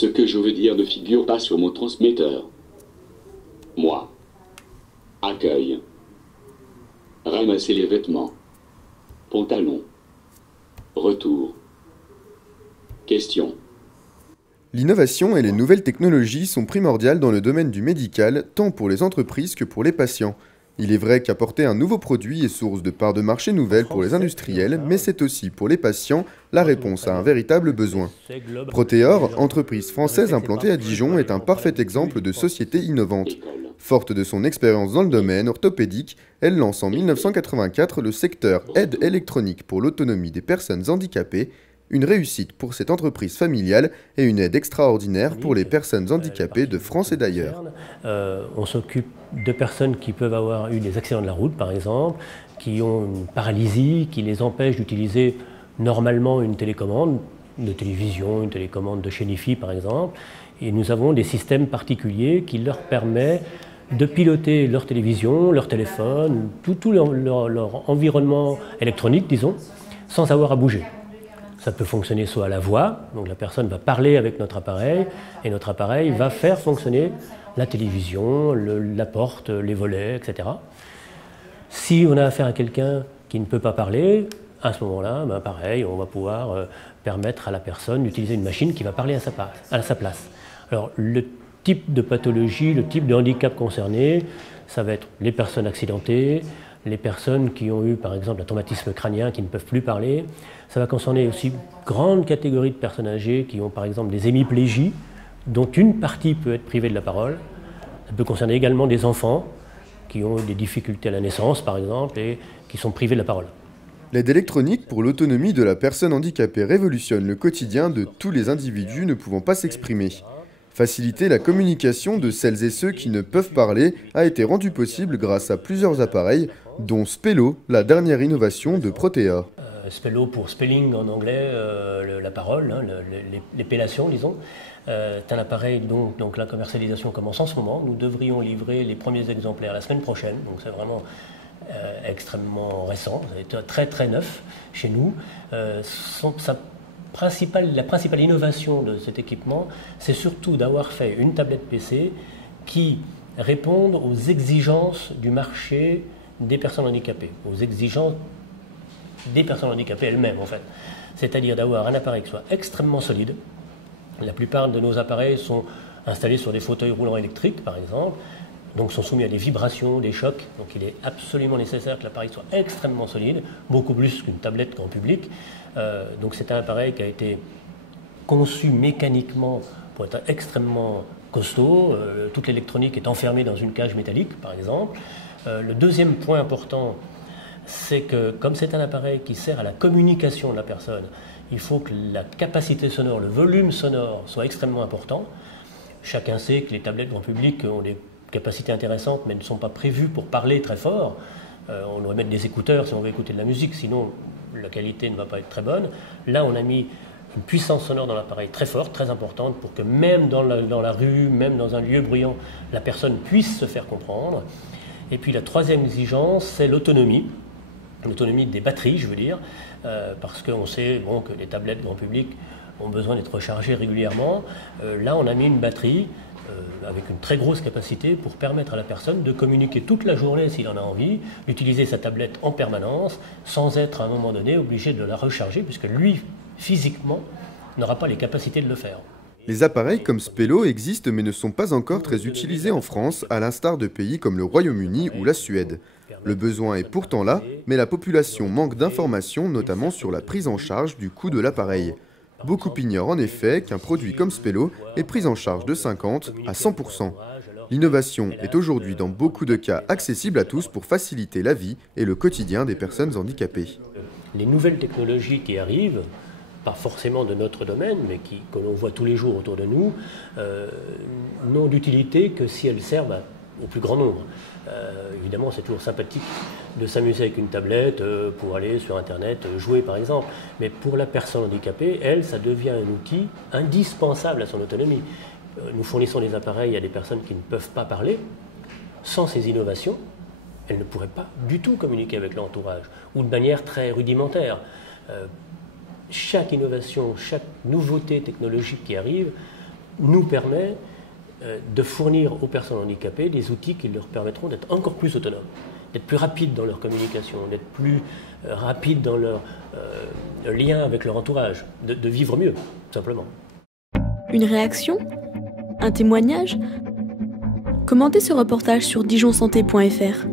Ce que je veux dire ne figure pas sur mon transmetteur. Moi. Accueil. Ramasser les vêtements. Pantalon. Retour. Question. L'innovation et les nouvelles technologies sont primordiales dans le domaine du médical, tant pour les entreprises que pour les patients. Il est vrai qu'apporter un nouveau produit est source de parts de marché nouvelles pour les industriels, mais c'est aussi pour les patients la réponse à un véritable besoin. Proteor, entreprise française implantée à Dijon, est un parfait exemple de société innovante. Forte de son expérience dans le domaine orthopédique, elle lance en 1984 le secteur aide électronique pour l'autonomie des personnes handicapées, une réussite pour cette entreprise familiale et une aide extraordinaire pour les personnes handicapées de France et d'ailleurs. On s'occupe de personnes qui peuvent avoir eu des accidents de la route, par exemple, qui ont une paralysie, qui les empêche d'utiliser normalement une télécommande de télévision, une télécommande de chez Nifi, par exemple. Et nous avons des systèmes particuliers qui leur permettent de piloter leur télévision, leur téléphone, tout leur environnement électronique, disons, sans avoir à bouger. Ça peut fonctionner soit à la voix, donc la personne va parler avec notre appareil, et notre appareil va faire fonctionner la télévision, la porte, les volets, etc. Si on a affaire à quelqu'un qui ne peut pas parler, à ce moment-là, pareil, on va pouvoir permettre à la personne d'utiliser une machine qui va parler à sa place. Alors, le type de pathologie, le type de handicap concerné, ça va être les personnes accidentées, les personnes qui ont eu par exemple un traumatisme crânien, qui ne peuvent plus parler. Ça va concerner aussi une grande catégorie de personnes âgées qui ont par exemple des hémiplégies, dont une partie peut être privée de la parole. Ça peut concerner également des enfants qui ont des difficultés à la naissance par exemple et qui sont privés de la parole. L'aide électronique pour l'autonomie de la personne handicapée révolutionne le quotidien de tous les individus ne pouvant pas s'exprimer. Faciliter la communication de celles et ceux qui ne peuvent parler a été rendu possible grâce à plusieurs appareils, dont Spello, la dernière innovation de Proteor. Spello pour spelling en anglais, la parole, hein, l'épellation disons. C'est un appareil dont la commercialisation commence en ce moment. Nous devrions livrer les premiers exemplaires la semaine prochaine, donc c'est vraiment extrêmement récent, c'est très très neuf chez nous. La principale innovation de cet équipement, c'est surtout d'avoir fait une tablette PC qui réponde aux exigences du marché des personnes handicapées, aux exigences des personnes handicapées elles-mêmes en fait. C'est-à-dire d'avoir un appareil qui soit extrêmement solide. La plupart de nos appareils sont installés sur des fauteuils roulants électriques par exemple, donc sont soumis à des vibrations, des chocs, donc il est absolument nécessaire que l'appareil soit extrêmement solide, beaucoup plus qu'une tablette grand public. Donc c'est un appareil qui a été conçu mécaniquement pour être extrêmement costaud. Toute l'électronique est enfermée dans une cage métallique, par exemple. Le deuxième point important, c'est que comme c'est un appareil qui sert à la communication de la personne, il faut que la capacité sonore, le volume sonore soit extrêmement important. Chacun sait que les tablettes grand public ont des capacités intéressantes, mais ne sont pas prévues pour parler très fort. On doit mettre des écouteurs si on veut écouter de la musique, sinon la qualité ne va pas être très bonne. Là, on a mis une puissance sonore dans l'appareil très forte, très importante, pour que même dans la rue, même dans un lieu bruyant, la personne puisse se faire comprendre. Et puis la troisième exigence, c'est l'autonomie des batteries, je veux dire, parce qu'on sait que les tablettes grand public ont besoin d'être rechargées régulièrement. Là, on a mis une batterie avec une très grosse capacité pour permettre à la personne de communiquer toute la journée s'il en a envie, d'utiliser sa tablette en permanence, sans être à un moment donné obligé de la recharger, puisque lui, physiquement, n'aura pas les capacités de le faire. Les appareils comme Spello existent mais ne sont pas encore très utilisés en France, à l'instar de pays comme le Royaume-Uni ou la Suède. Le besoin est pourtant là, mais la population manque d'informations, notamment sur la prise en charge du coût de l'appareil. Beaucoup ignorent en effet qu'un produit comme Spello est pris en charge de 50 à 100%. L'innovation est aujourd'hui dans beaucoup de cas accessible à tous pour faciliter la vie et le quotidien des personnes handicapées. Les nouvelles technologies qui arrivent, pas forcément de notre domaine, mais que l'on voit tous les jours autour de nous, n'ont d'utilité que si elles servent au plus grand nombre. Évidemment, c'est toujours sympathique de s'amuser avec une tablette pour aller sur Internet jouer, par exemple. Mais pour la personne handicapée, elle, ça devient un outil indispensable à son autonomie. Nous fournissons des appareils à des personnes qui ne peuvent pas parler. Sans ces innovations, elles ne pourraient pas du tout communiquer avec l'entourage, ou de manière très rudimentaire. Chaque innovation, chaque nouveauté technologique qui arrive nous permet de fournir aux personnes handicapées des outils qui leur permettront d'être encore plus autonomes, d'être plus rapides dans leur communication, d'être plus rapides dans leur lien avec leur entourage, de vivre mieux, tout simplement. Une réaction? Un témoignage? Commentez ce reportage sur dijonsanté.fr.